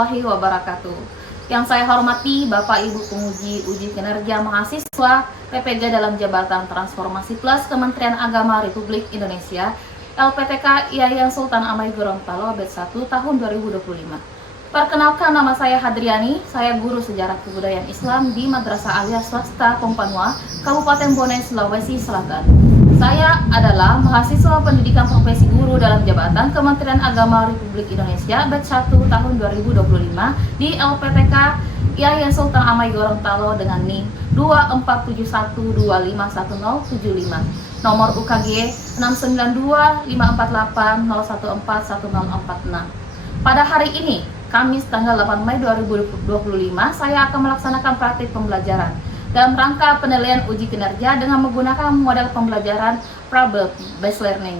warahmatullahi wabarakatuh. Yang saya hormati Bapak Ibu Penguji Uji Kinerja Mahasiswa PPG dalam Jabatan Transformasi Plus Kementerian Agama Republik Indonesia LPTK Yayan Sultan Amai Gorontalo Batch 1 tahun 2025. Perkenalkan, nama saya Hadriani, saya guru sejarah kebudayaan Islam di Madrasah Aliyah Swasta Kompanua, Kabupaten Bone, Sulawesi Selatan. Saya adalah mahasiswa pendidikan profesi guru dalam Jabatan Kementerian Agama Republik Indonesia Batch 1 tahun 2025 di LPTK Yayan Sultan Amai Gorontalo dengan NIM 2471251075, nomor UKG 6925480141046. Pada hari ini, Kamis tanggal 8 Mei 2025, saya akan melaksanakan praktik pembelajaran dalam rangka penilaian uji kinerja dengan menggunakan model pembelajaran problem-based learning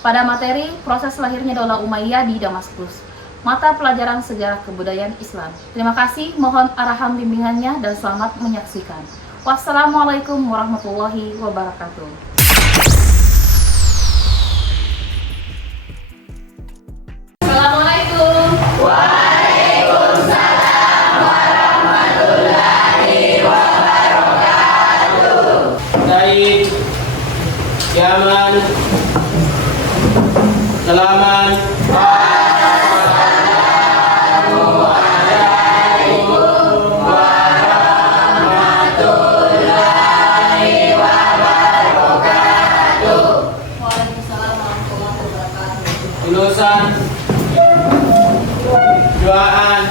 pada materi proses lahirnya Daulah Umayyah di Damaskus, mata pelajaran sejarah kebudayaan Islam. Terima kasih, mohon arahan bimbingannya dan selamat menyaksikan. Wassalamualaikum warahmatullahi wabarakatuh. Assalamualaikum. Yaman, Salaman, Assalamualaikum warahmatullahi wabarakatuh. Waalaikumsalam warahmatullahi wabarakatuh. Lulusan doaan.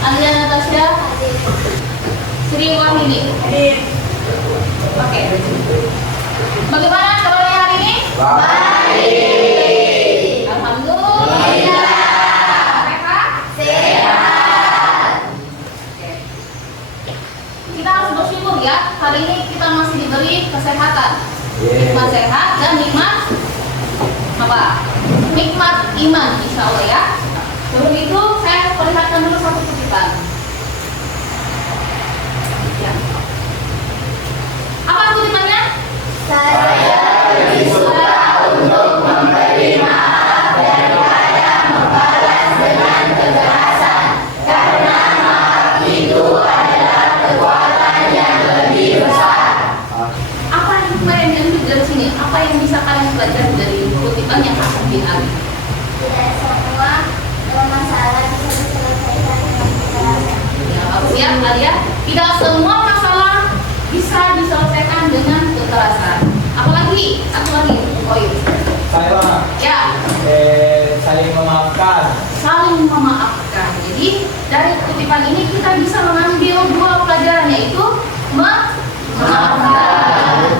Alia Natasha, Sri Wahini. Oke. Bagaimana kabarnya hari ini? Baik. Alhamdulillah. Sehat? Sehat. Oke. Kita harus bersyukur ya. Hari ini kita masih diberi kesehatan. Nikmat sehat dan nikmat apa? Nikmat iman, insya Allah ya. Sebelum itu saya perlihatkan dulu satu kutipan. Ya. Apa kutipannya? Saya lebih suka untuk memberi maaf daripada membalas dengan kekerasan, karena maaf itu adalah kekuatan yang lebih besar. Apa hikmah yang diambil dari sini? Apa yang bisa kalian pelajari dari kutipan yang Hasan bin Ali? Tidak semua masalah bisa diselesaikan dengan kekerasan. Ya, bagus ya, Alia. Tidak semua masalah bisa diselesaikan dengan kekerasan. Apalagi, satu lagi, poin. Saya Ya, saling memaafkan. saling memaafkan. Jadi dari kutipan ini kita bisa mengambil dua pelajaran, yaitu memaafkan.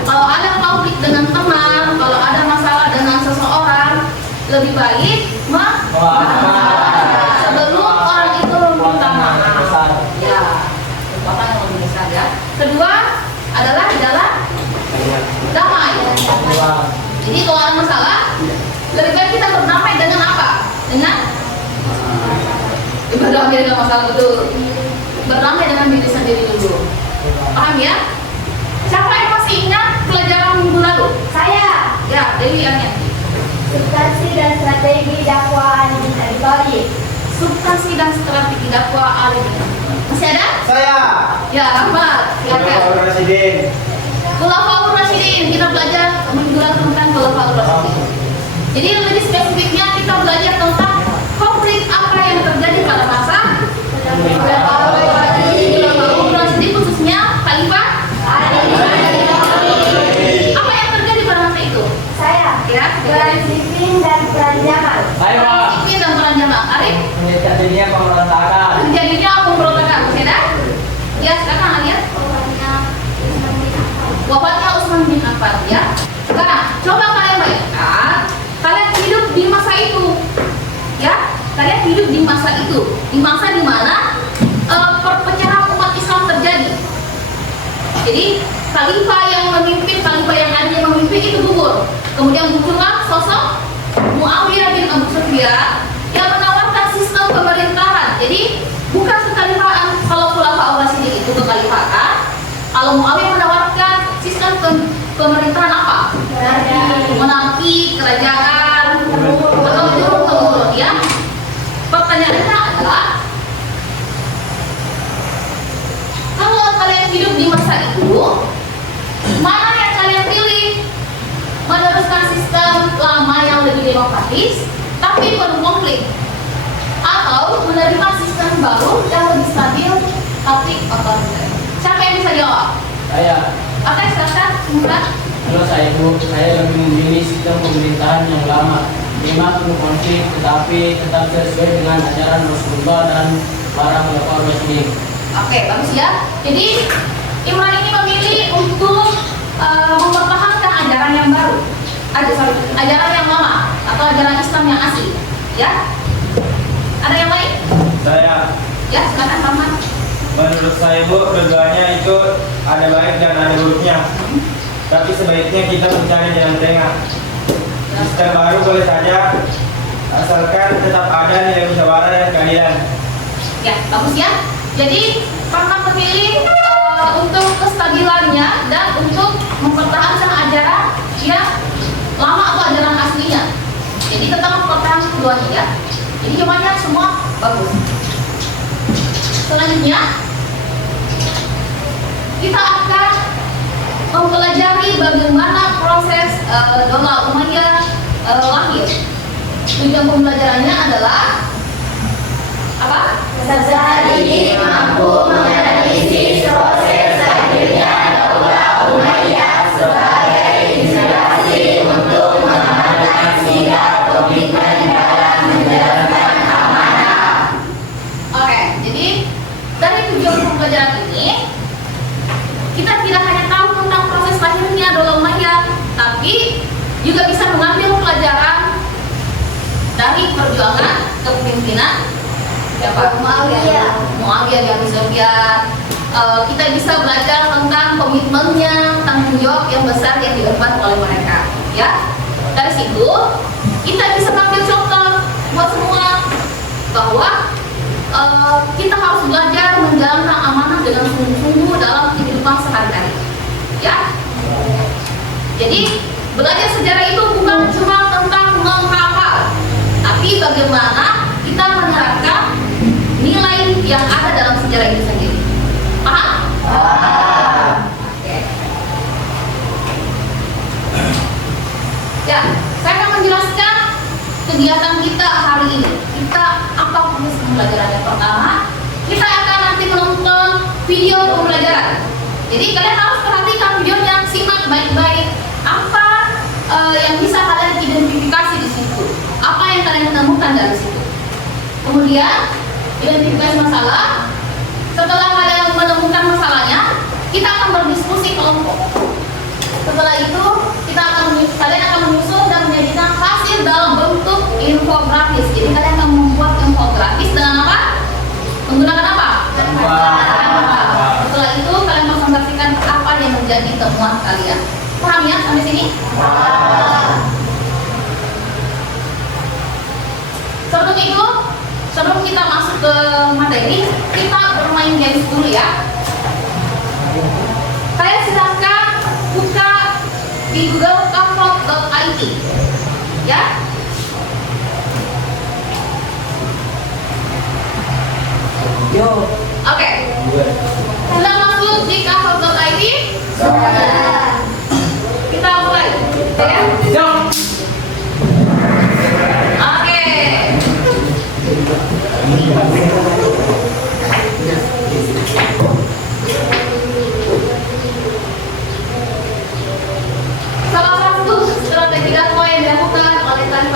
Kalau ada konflik dengan teman, kalau ada masalah dengan seseorang, lebih baik memaafkan sebelum orang itu meminta maaf. Ya, lupakan yang lebih besar ya. Kedua adalah dalam damai. Jadi kalau ada masalah, lebih baik kita berdamai dengan apa? Dengan berdamai dengan masalah, betul. Berdamai dengan diri sendiri dulu. Paham ya? Siapa yang masih ingat pelajaran minggu lalu? Saya, Ya, Dewi Aniati. substansi dan strategi dakwah Ali bin Abi Thalib. Substansi dan strategi dakwah Ali bin Abi Thalib. Masih ada? Saya. Ya, Rahmat. Silakan. Presiden. Khulafaur Rasyidin, kita belajar minggu lalu tentang Khulafaur Rasyidin. Jadi lebih spesifiknya kita belajar tentang konflik apa yang terjadi pada masa Khulafaur Rasyidin, khususnya Khalifah terjadinya pemberontakan. Terjadinya pemberontakan. Masih ada? Ya, sekarang lihat. Wafatnya Utsman bin Affan, ya. Sekarang coba kalian bayangkan, kalian hidup di masa itu, ya. Kalian hidup di masa itu, di masa dimana perpecahan umat Islam terjadi. Jadi khalifah yang memimpin, khalifah yang adil memimpin itu gugur. Kemudian muncullah sosok Muawiyah bin Abu Sufyan yang menawarkan sistem pemerintahan. Jadi bukan kekhalifahan, kalau Khulafaur Rasyidin itu kekhalifahan. Kalau Muawiyah menawarkan sistem pemerintahan apa? Monarki, kerajaan, atau turun-temurun, ya. Pertanyaannya adalah, kalau kalian hidup di masa itu, mana yang kalian pilih? Meneruskan sistem lama yang lebih demokratis tapi penuh konflik, atau menerima sistem baru yang lebih stabil tapi otoriter? Siapa yang bisa jawab? Saya. Oke, silakan. Bukan? Kalau saya Bu, saya lebih memilih sistem pemerintahan yang lama. Memang penuh konflik, tetapi tetap sesuai dengan ajaran Rasulullah dan para Khulafaur Rasyidin. Oke, bagus ya. Jadi Imran ini memilih untuk mempertahankan ajaran yang baru, ajaran yang lama atau ajaran Islam yang asli, ya. Ada yang lain? Saya, Ya, silakan Rahman. menurut saya Bu, keduanya itu ada baik dan ada buruknya. Tapi sebaiknya kita mencari jalan tengah. Sistem baru boleh saja, asalkan tetap ada nilai musyawarah dan keadilan. Ya, bagus ya. Jadi Rahman memilih untuk kestabilannya dan untuk mempertahankan ajaran yang lama atau ajaran aslinya. Jadi tetap mempertahankan keduanya, ya. Jadi jawabannya semua bagus. Selanjutnya kita akan mempelajari bagaimana proses Dola Umayyah lahir. Tujuan pembelajarannya adalah apa? Peserta ini mampu menganalisis proses lahirnya Daulah Umayyah sebagai inspirasi untuk mengamalkan sikap komitmen dalam menjalankan amanah. Oke, jadi dari tujuan pembelajaran ini kita tidak hanya tahu tentang proses lahirnya Dola Umayyah, tapi juga bisa mengambil pelajaran dari perjuangan kepemimpinan siapa? Muawiyah bin Abi Sufyan. Kita bisa belajar tentang komitmennya, tanggung jawab yang besar yang diemban oleh mereka, ya. Dari situ kita bisa ambil contoh buat semua bahwa kita harus belajar menjalankan amanah dengan sungguh-sungguh dalam kehidupan sehari-hari, ya. Jadi belajar sejarah itu bukan cuma tentang menghafal, tapi bagaimana kita menerapkan nilai yang ada dalam sejarah itu sendiri. Paham? Oke. Ya, saya akan menjelaskan kegiatan kita hari ini. Kita apa proses pembelajaran yang pertama? Kita akan nanti menonton video pembelajaran. Jadi kalian harus perhatikan videonya, simak baik-baik. Apa yang bisa kalian identifikasi di situ? Apa yang kalian temukan dari situ? Kemudian identifikasi masalah. Setelah kalian menemukan masalahnya, kita akan berdiskusi kelompok. Setelah itu kalian akan menyusun dan menyajikan hasil dalam bentuk infografis. Jadi kalian akan membuat infografis dengan apa? Menggunakan apa? Canva. Setelah itu kalian presentasikan apa yang menjadi temuan kalian. Paham ya sampai sini? Sebelum kita masuk ke materi, kita bermain games dulu ya. Kalian silakan buka di google.kafrog.id, ya. Oke. Sudah masuk di kafrog.id? Kita mulai, ya. Oke. Salah satu strategi dakwah yang dilakukan oleh Tuhan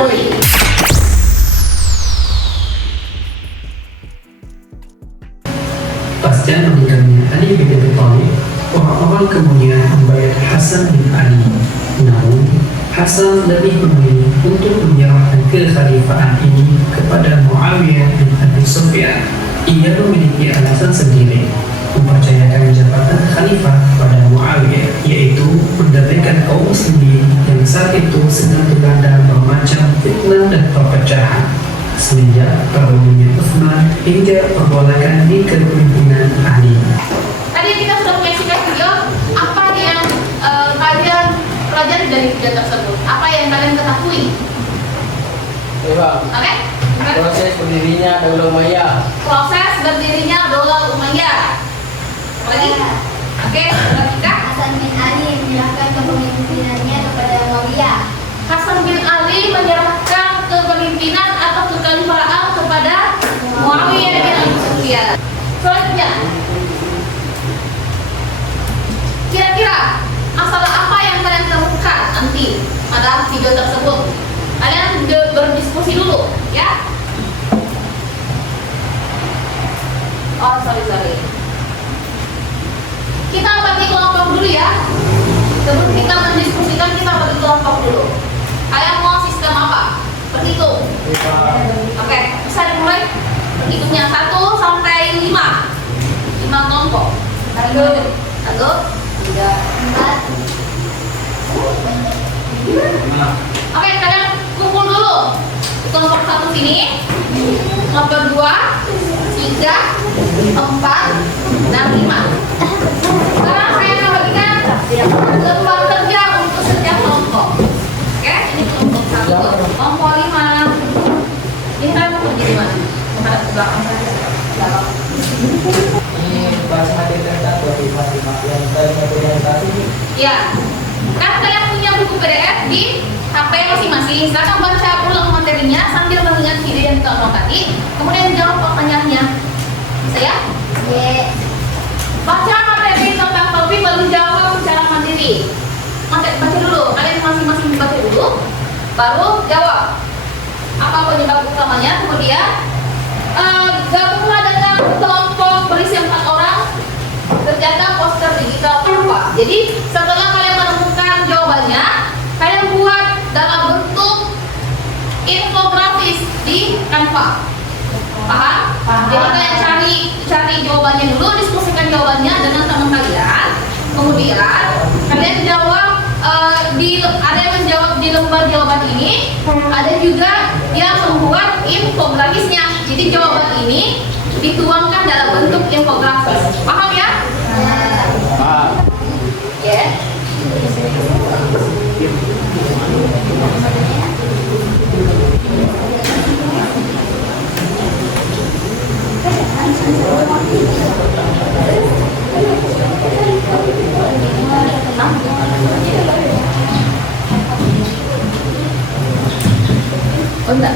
Ali. Pasca meninggalnya Ali bin Abi Thalib, orang-orang kemudian membayar Hasan bin Ali. Namun, Hasan lebih memilih untuk menyerahkan kekhalifahan ini kepada Muawiyah bin Abi Sufyan. Ia memiliki alasan sendiri mempercayakan jabatan khalifah pada Muawiyah, yaitu mendamaikan kaum muslimin yang saat itu sedang dilanda bermacam fitnah dan perpecahan. Semenjak perundingan Utsman hingga pergolakan di kepemimpinan Ali. Tadi kita sudah menyaksikan video apa yang kalian pelajari dari video tersebut. Apa yang kalian ketahui? Coba. Oke? Proses berdirinya Daulah Umayyah. Proses berdirinya Daulah Umayyah. Lagi? Oke, kita. Hasan bin Ali menyerahkan kepemimpinannya kepada Muawiyah. Hasan bin Ali menyerahkan kepemimpinan atau kekhalifahan kepada Muawiyah bin Abi Sufyan. Selanjutnya, kira-kira masalah apa yang kalian temukan nanti pada video tersebut? Kalian berdiskusi dulu, ya? Oh, sorry. Kita bagi kelompok dulu ya. Sebelum kita mendiskusikan, kita bagi kelompok dulu. Kalian mau sistem apa? Berhitung. Oke, bisa dimulai. Hitungnya 1 sampai 5. 5 kelompok. 1, 2, 3, 4. Oke, kalian kumpul dulu. Kelompok 1 sini, kelompok 2, 3, 4, dan 5. Sekarang saya akan bagikan lembar kerja untuk setiap kelompok. Oke, ini kelompok 1, kelompok 5. Ini kalian mau pergi di mana? Menghadap ke belakang saja. Belakang. Ini bahas materi tentang yang terorientasi. Ya, kan kalian punya buku PDF di HP masing-masing. Silakan baca ulang materinya sambil mengingat video yang kita ulang tadi. Kemudian jawab pertanyaannya. Bisa ya? Yes. Baca materi tentang topik baru jawab secara mandiri. Baca dulu, kalian masing-masing baca dulu, baru jawab apa penyebab utamanya. Kemudian gabunglah dengan kelompok berisi 4 orang, kerjakan poster digital Canva. Jadi setelah kalian menemukan jawabannya, kalian buat dalam bentuk infografis di Canva. Paham? Jadi kalian cari jawabannya dulu, diskusikan jawabannya dengan teman kalian. Kemudian kalian jawab ada yang menjawab di lembar jawaban ini, ada juga yang membuat infografisnya. Jadi jawaban ini dituangkan dalam bentuk infografis. Paham ya? Ya. Oh enggak.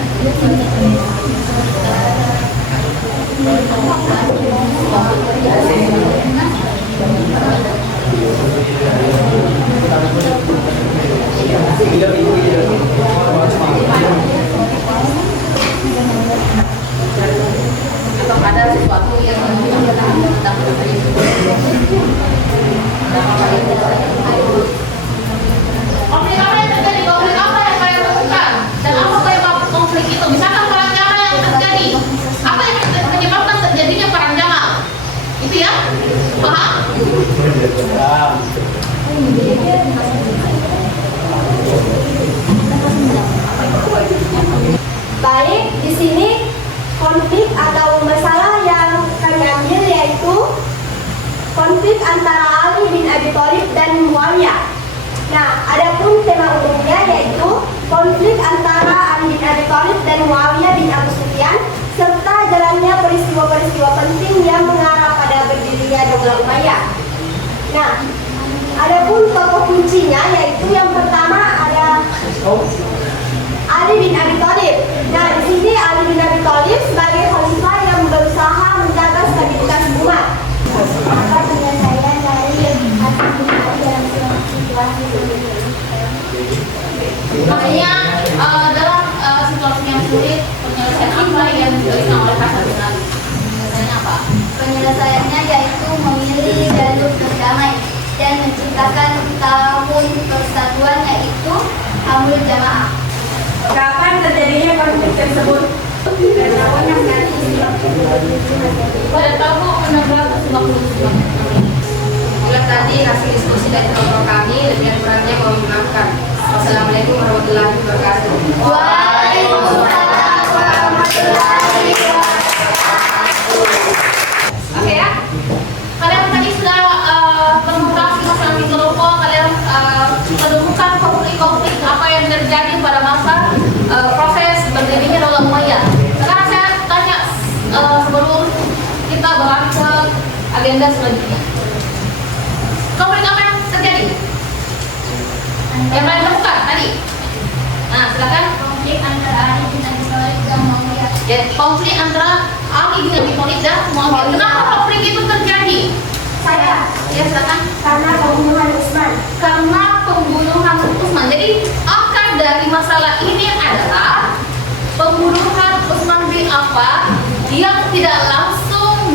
Atau ada sesuatu yang konflik apa yang terjadi? Konflik apa yang kalian lakukan? Dan apa penyebab konflik itu? Misalkan perang Jamal yang terjadi, apa yang menyebabkan terjadinya perang Jamal? Itu ya? Paham? Baik, di sini konflik atau masalah yang kami ambil yaitu konflik antara Ali bin Abi Thalib dan Muawiyah. Nah, adapun tema umumnya yaitu konflik antara Ali bin Abi Thalib dan Muawiyah bin Abu Sufyan serta jalannya peristiwa-peristiwa penting yang mengarah pada berdirinya Daulah Umayyah. Nah, adapun tokoh kuncinya yaitu yang pertama ada Ali bin Abi Thalib. Nah, di sini Ali bin Abi Thalib sebagai khalifah yang berusaha menjaga stabilitas umat. Agar penyelesaian dari Ali bin Ali dalam situasi ini. Makanya dalam murid penyelesaian apa yang diberikan oleh Hasan bin Ali? Penyelesaiannya apa? Penyelesaiannya yaitu memilih jalur berdamai dan menciptakan tahun persatuan yaitu Amul Jamaah. Kapan terjadinya konflik tersebut? Pada tahun 1659. Itulah tadi hasil diskusi dari kelompok kami, dan kurangnya kami maafkan. Wassalamualaikum warahmatullahi wabarakatuh. Waalaikumsalam warahmatullahi wabarakatuh. Oke ya, kalian tadi sudah menemukan masing-masing kelompok, kalian menemukan konflik-konflik apa yang terjadi pada masa proses berdirinya Daulah Umayyah. Sekarang saya tanya sebelum kita beralih ke agenda selanjutnya. Konflik apa yang terjadi? Yang kalian temukan tadi? Nah, silakan. Konflik antara Ali bin Abi Thalib dan Muawiyah. Ya, konflik antara Ali bin Abi Thalib dan Muawiyah. Kenapa konflik itu terjadi? Saya Ya, silakan. karena pembunuhan Utsman. Karena pembunuhan Utsman. Jadi akar dari masalah ini adalah pembunuhan Utsman bin Affan yang tidak langsung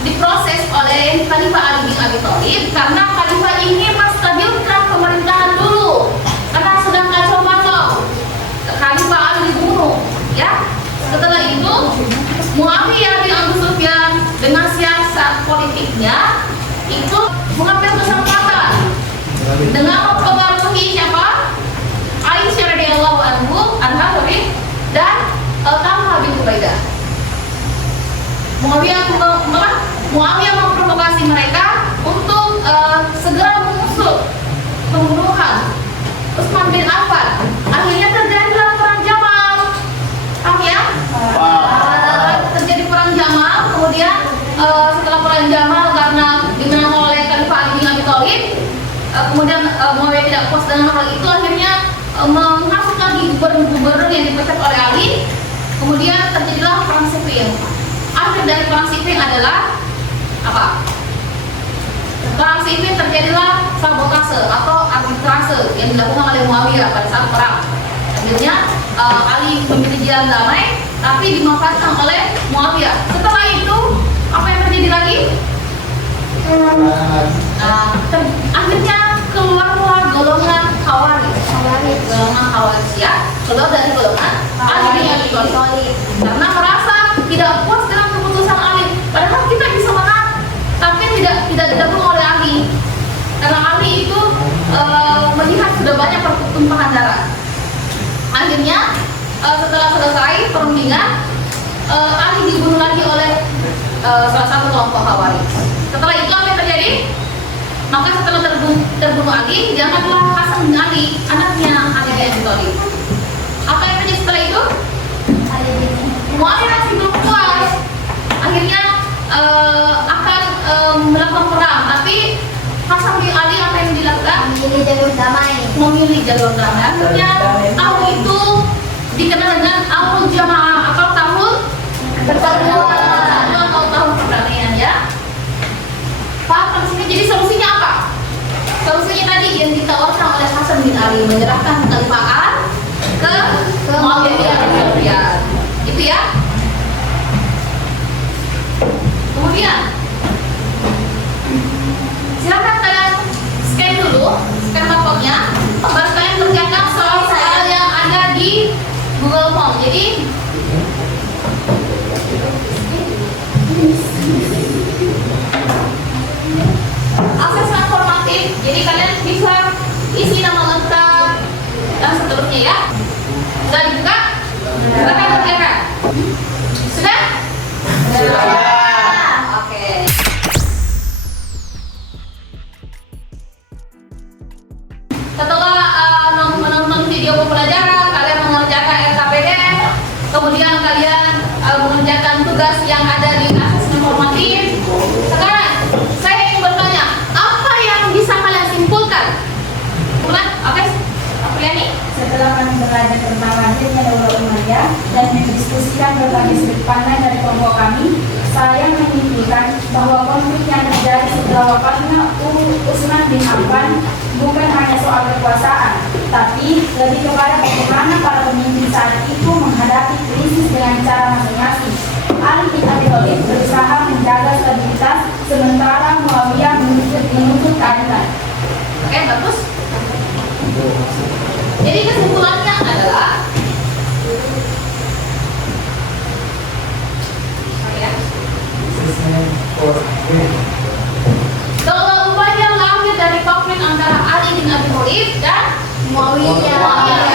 diproses oleh Khalifah Ali bin Abi Thalib, karena Khalifah ini menstabilkan pemerintahan dulu karena sedang kacau balau. Khalifah Ali dibunuh, ya. Setelah itu Muawiyah bin Abu Sufyan dengan siasat politiknya itu mengambil kesempatan dengan mempengaruhi siapa? Aisyah radhiyallahu anha dan Talha bin Ubaidah. Muawiyah memprovokasi mereka untuk segera mengusut pembunuhan Utsman bin Affan. Akhirnya terjadilah perang Jamal. Paham ya? Terjadi perang Jamal, kemudian setelah perang Jamal karena dimenangkan oleh Khalifah Ali bin Abi Thalib, kemudian Muawiyah tidak puas dengan hal itu, akhirnya menghasut lagi gubernur yang dipecat oleh Ali. Kemudian terjadilah perang Siffin. Akhir dari perang Siffin adalah apa? Perang Siffin terjadilah sabotase atau arbitrase yang dilakukan oleh Muawiyah pada saat perang. Akhirnya Ali memilih jalan damai, tapi dimanfaatkan oleh Muawiyah. Setelah itu apa yang terjadi lagi? Akhirnya keluarlah golongan Khawarij. Golongan Khawarij, ya, keluar dari golongan Ali bin Abi Thalib karena merasa tidak puas dengan keputusan Ali. Padahal kita bisa menang, tapi tidak didukung oleh Ali karena Ali itu melihat sudah banyak pertumpahan darah. Akhirnya setelah selesai perundingan, Ali dibunuh lagi oleh salah satu kelompok Khawarij. Setelah itu apa yang terjadi? Maka setelah terbunuh Ali, diangkatlah Hasan bin Ali, anaknya Ali bin Abi Thalib. Apa yang terjadi setelah itu? Muawiyah masih belum puas. Akhirnya akan melakukan perang, tapi Hasan bin Ali apa yang dilakukan? Memilih jalur damai. Memilih jalur damai. Akhirnya tahun itu dikenal dengan Amul Jamaah atau tahun persatuan atau tahun perdamaian, ya. Paham sini? Jadi solusinya apa? Solusinya tadi yang ditawarkan oleh Hasan bin Ali, menyerahkan kekhalifahan ke Muawiyah bin Abi Sufyan. Itu ya. Kemudian silakan kalian scan dulu, scan barcode-nya, baru kalian kerjakan soal-soal yang ada di Google Form. Jadi asesmen formatif, jadi kalian bisa isi nama lengkap dan seterusnya, ya. Sudah dibuka? Silakan kerjakan. Sudah? Oke. Setelah menonton video pembelajaran, kalian mengerjakan LKPD, kemudian kalian mengerjakan tugas yang ada di asesmen formatif. Sekarang saya ingin bertanya, apa yang bisa kalian simpulkan? Oke, Apriani? Setelah kami belajar tentang lahirnya Daulah Umayyah dan mendiskusikan berbagai sudut pandang dari kelompok kami, saya menyimpulkan bahwa konflik yang terjadi setelah wafatnya Utsman bin Affan bukan hanya soal kekuasaan, tapi lebih kepada bagaimana para pemimpin saat itu dengan cara masing-masing. Ali bin Abi Thalib berusaha menjaga stabilitas, sementara Muawiyah menuntut keadilan. Oke, bagus. Jadi kesimpulannya adalah Daulah Umayyah lahir dari konflik antara Ali bin Abi Thalib dan Muawiyah.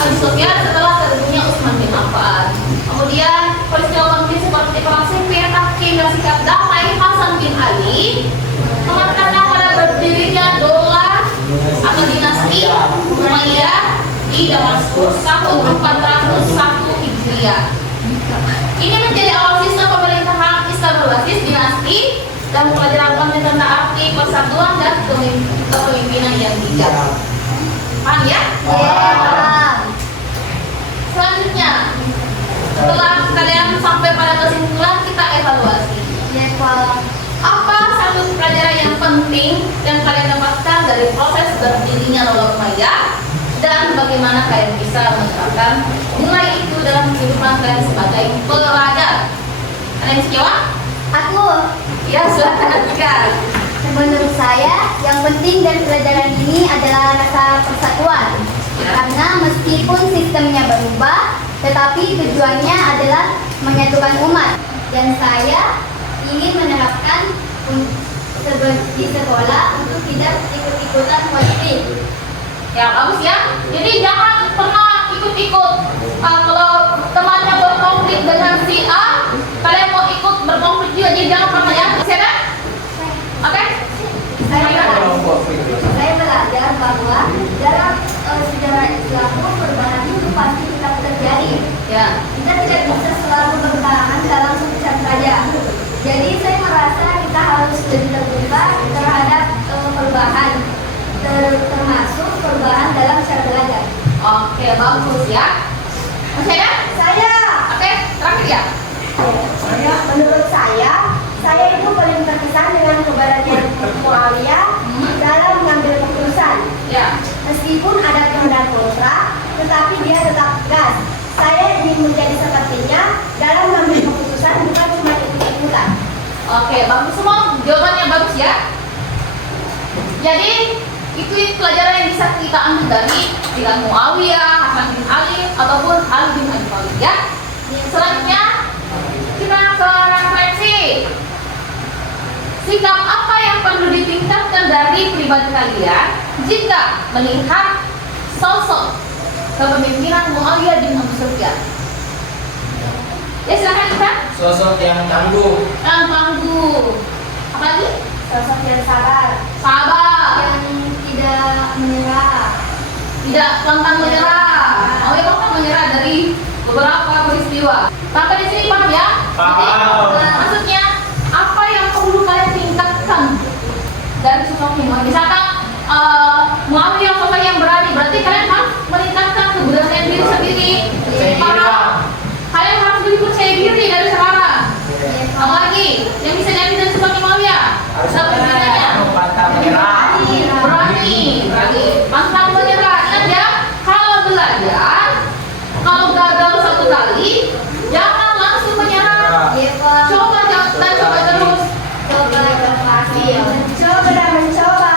Abu Sufyan setelah terbunuhnya Utsman bin Affan. Kemudian peristiwa konflik seperti perang Siffin, Takim, dan sikap damai Hasan bin Ali mengantarkan pada berdirinya dolar atau dinasti Umayyah di Damaskus tahun 401 Hijriah. Ini menjadi awal sistem pemerintahan Islamul Aziz dinasti dan pelajaran penting tentang arti persatuan dan kepemimpinan yang bijak. Paham ya? Selanjutnya, setelah kalian sampai pada kesimpulan, kita evaluasi. Apa satu pelajaran yang penting yang kalian dapatkan dari proses berdirinya Daulah Umayyah, dan bagaimana kalian bisa menerapkan nilai itu dalam kehidupan kalian sebagai pelajar? Kalian bisa jawab? Aku, Ya, silakan Atika. menurut saya yang penting dari pelajaran ini adalah rasa persatuan. Karena meskipun sistemnya berubah, tetapi tujuannya adalah menyatukan umat. Dan saya ingin menerapkan di sekolah untuk tidak ikut-ikutan konflik. Ya, bagus ya. Jadi jangan pernah ikut-ikut. Kalau temannya berkonflik dengan si A, kalian mau ikut berkonflik juga, jadi jangan pernah ya. Siapa? Oke? Saya belajar bahwa dalam sejarah Islam pun perubahan itu pasti tetap terjadi. Ya. Kita tidak bisa selalu bertahan dalam sukses saja. Jadi saya merasa kita harus lebih terbuka terhadap perubahan, termasuk perubahan dalam cara belajar. Oke, bagus ya. Masih ada? Saya, Oke, terakhir ya. menurut saya itu paling terkesan dengan keberanian Muawiyah dalam mengambil keputusan. Ya. Meskipun ada pro dan kontra, tetapi dia tetap tegas. Saya ingin menjadi sepertinya dalam mengambil keputusan, bukan cuma ikut-ikutan. Oke, bagus semua. Jawabannya bagus ya. Jadi itu pelajaran yang bisa kita ambil dari pilihan Muawiyah, Hasan bin Ali, ataupun Ali bin Abi Thalib ya. Selanjutnya kita ke refleksi. Sikap apa yang perlu ditingkatkan dari pribadi kalian jika melihat sosok kepemimpinan Muawiyah bin Abu Sufyan? Ya, silakan kita. Sosok yang tangguh. Yang tangguh. Apa lagi? Sosok yang sabar, Sabar. yang tidak menyerah. Tidak pantang menyerah. Muawiyah pantang menyerah dari beberapa peristiwa. Sampai di sini paham ya? Paham. Jadi, maksudnya apa yang perlu kalian tingkatkan dari sosok Muawiyah? Misalkan Muawiyah sosok yang berani, berarti kalian harus meningkatkan keberanian diri sendiri. Kalian harus lebih percaya diri dari sekarang. Apalagi yang bisa diambil dari sosok Muawiyah? Sebenarnya Pantang menyerah. berani, pantang menyerah. Ingat ya, kalau belajar, kalau gagal satu kali, jangan langsung menyerah. Coba dan coba terus. Coba dan mencoba.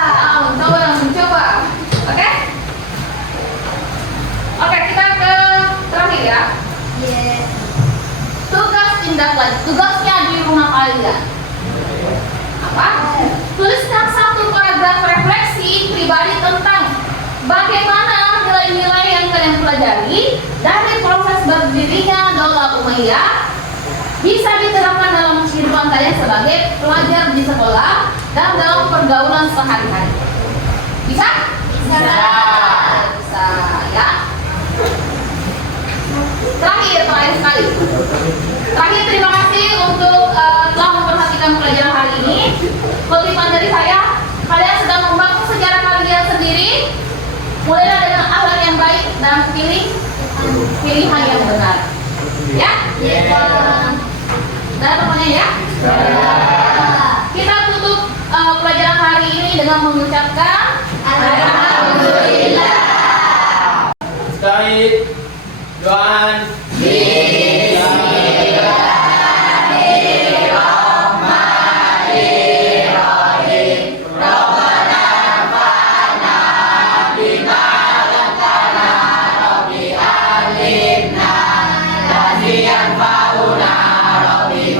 Mencoba dan mencoba. Oke? Oke, kita ke terakhir ya. Tugas tindak lanjut. Tugasnya di rumah kalian. Apa? Tuliskan satu paragraf refleksi pribadi tentang bagaimana nilai-nilai yang kalian pelajari dari proses berdirinya Daulah Umayyah bisa diterapkan dalam kehidupan kalian sebagai pelajar di sekolah dan dalam pergaulan sehari-hari. Bisa? Bisa ya. Terakhir sekali. Terakhir, terima kasih untuk telah memperhatikan pelajaran hari ini. Kutipan dari saya, kalian sedang membangun sejarah kalian sendiri. Mulailah dengan akhlak yang baik dan pilih pilihan yang benar. Ya? Dan pokoknya ya. Kita tutup pelajaran hari ini dengan mengucapkan Alhamdulillah. Sekali, doaan, الذي ينفعنا ربي